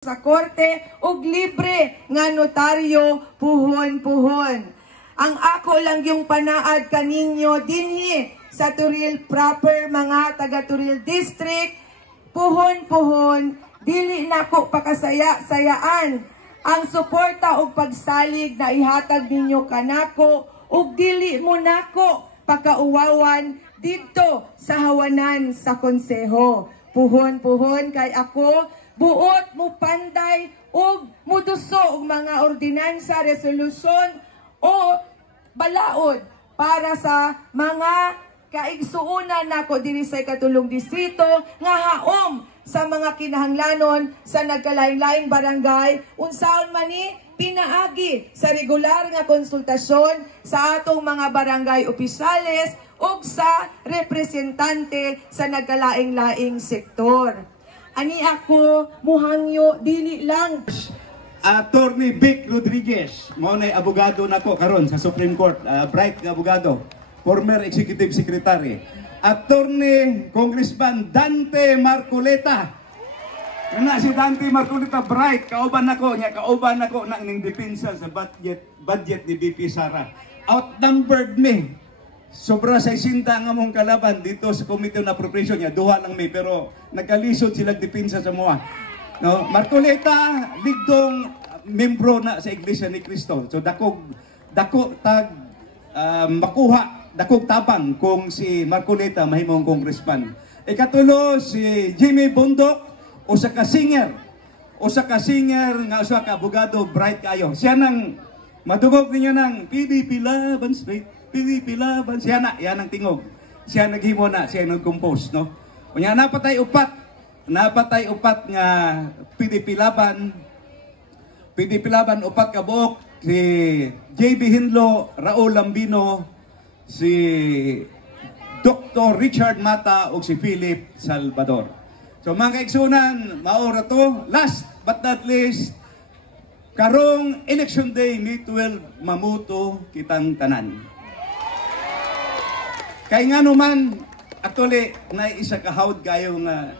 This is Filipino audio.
sa korte ug libre nga notaryo puhon-puhon. Ang ako lang yung panaad kaninyo dinhi sa Turil proper, mga taga Turil District, puhon-puhon, dili nako pakasaya-sayaan ang suporta ug pagsalig na ihatag ninyo kanako ug dili mo nako pakauwawan didto sa hawanan sa konseho. Puhon-puhon kay ako buot mo panday o muduso og mga ordinansa, resolusyon o balaod para sa mga kaigsuunan nako diri sa ikatulong distrito nga haom sa mga kinahanglanon sa nagkalain-laing barangay unsaon man ni pinaagi sa regular nga konsultasyon sa atong mga barangay opisyales ug sa representante sa nagkalaing-laing sektor. Ani ako muhangyo dili lang. Attorney Vic Rodriguez, mao nay abogado nako karon sa Supreme Court, bright nga abogado, former executive secretary. Attorney Congressman Dante Marcoleta. Na si Dante Marcoleta, bright kauban nako na ning depensa sa budget ni BP Sara. Outnumbered me. Sobra sa isinta nga mong kalaban dito sa Committee on Appropriation niya, duha lang may, pero nagkalisod silang depensa sa mga. No? Marcoleta, ligdong membro na sa Iglesia ni Cristo. So dako tag makuha, dakog tabang kung si Marcoleta mahimong congressman. Ikatulo, si Jimmy Bundok, usa ka singer nga usa ka abogado, bright kayo. Siya nang madugog ninyo ng PDP Laban Straight. PDP Laban, siya na, yan ang tingog. Siya naghimo na, siya nag-compose, no? Kunya napatay upat nga PDP Laban, upat ka buok, si JB Hinlo, Raul Lambino, si Dr. Richard Mata, o si Philip Salvador. So mga kaigsunan, maora to. Last but not least, karong election day, May 12, mamuto kitang tanan. Kaya nga naman, actually, na isa kahawd kayo nga